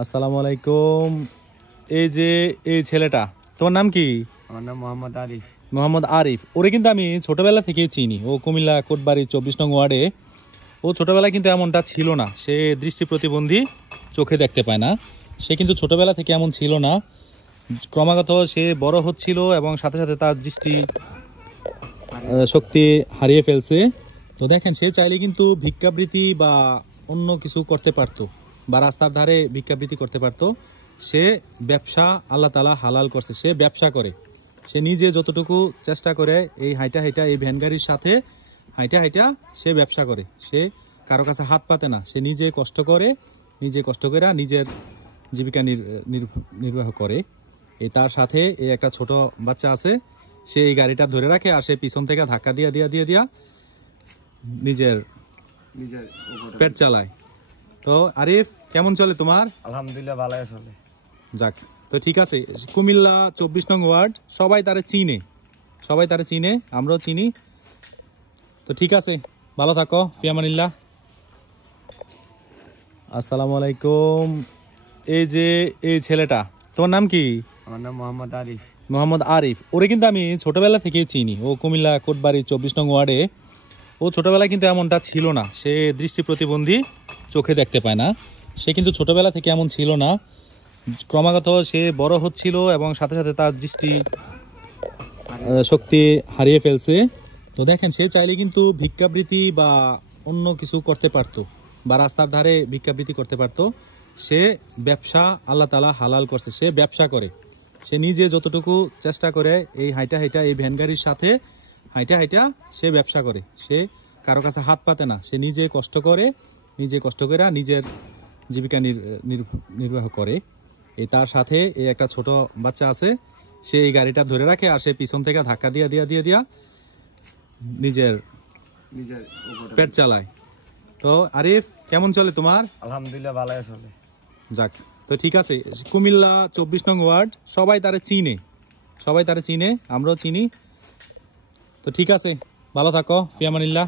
আসসালামু আলাইকুম। এই যে এই ছেলেটা, তোমার নাম কি? আমার নাম মোহাম্মদ আরিফ। মোহাম্মদ আরিফ। ওরে কিন্তু আমি ছোটবেলা থেকেই চিনি। ও কুমিল্লা কোটবাড়ি 24 নং ওয়ার্ডে। ও ছোটবেলায় কিন্তু এমনটা ছিল না। সে দৃষ্টি প্রতিবন্ধী, চোখে দেখতে পায় না। সে কিন্তু ছোটবেলা থেকে এমন ছিল না। ক্রমাগত সে বড় হচ্ছিল এবং সাথে সাথে তার দৃষ্টি শক্তি হারিয়ে ফেলছে। তো দেখেন, সে চাইলে কিন্তু ভিক্ষাবৃত্তি বা অন্য কিছু করতে পারতো, বা রাস্তার ধারে ভিক্ষাবৃত্তি করতে পারতো। সে ব্যবসা আল্লাহ তাআলা হালাল করছে, সে ব্যবসা করে। সে নিজে যতটুকু চেষ্টা করে এই হাইটা হাইটা এই ভ্যান গাড়ির সাথে হাইটা হাইটা সে ব্যবসা করে। সে কারো কাছে হাত পাতে না, সে নিজে কষ্ট করে নিজের জীবিকা নির্বাহ করে। এই তার সাথে এই একটা ছোট বাচ্চা আছে, সে এই গাড়িটা ধরে রাখে আর সে পিছন থেকে ধাক্কা দিয়া নিজের পেট চালায়। তো আরিফ, কেমন চলে তোমার? আলহামদুলিল্লাহ ভালোই চলে। যাক, তো ঠিক আছে। কুমিল্লা 24 নং ওয়ার্ড, সবাই তারে চিনে, আমরাও চিনি। তো ঠিক আছে, ভালো থাকো, ফিয়ামানিল্লাহ। আসসালামু আলাইকুম। এই যে এই ছেলেটা, তোমার নাম কি? আমার নাম মোহাম্মদ আরিফ। মোহাম্মদ আরিফ। ওরে কিন্তু আমি ছোটবেলা থেকেই চিনি। ও কুমিল্লা কোটবাড়ি 24 নং ওয়ার্ডে। ও ছোটবেলায় কিন্তু এমনটা ছিল না। সে দৃষ্টি প্রতিবন্ধী, চোখে দেখতে পায় না। সে কিন্তু ছোটবেলা থেকে এমন ছিল না। ক্রমাগত সে বড় হচ্ছিল এবং সাথে সাথে তার দৃষ্টি শক্তি হারিয়ে ফেলছে। তো দেখেন, সে চাইলে কিন্তু ভিক্ষাবৃত্তি বা অন্য কিছু করতে পারতো, বা রাস্তার ধারে ভিক্ষাবৃত্তি করতে পারতো। সে ব্যবসা আল্লাহ তাআলা হালাল করছে, সে ব্যবসা করে। সে নিজে যতটুকু চেষ্টা করে এই হাইটা হাইটা এই ভ্যান গাড়ির সাথে হাইটা হাইটা সে ব্যবসা করে। সে কারো কাছে হাত পাতে না, সে নিজে কষ্ট করে নিজের জীবিকা নির্বাহ করে। এই তার সাথে এই একটা ছোট বাচ্চা আছে, সে এই গাড়িটা ধরে রাখে আর সে পিছন থেকে ধাক্কা দিয়া নিজের পেট চালায়। তো আরিফ, কেমন চলে তোমার? আলহামদুলিল্লাহ ভালোই চলে। যাক, তো ঠিক আছে। কুমিল্লা 24 নং ওয়ার্ড, সবাই তারে চিনে, আমরাও চিনি। তো ঠিক আছে, ভালো থাকো, ফিয়ামানিল্লাহ।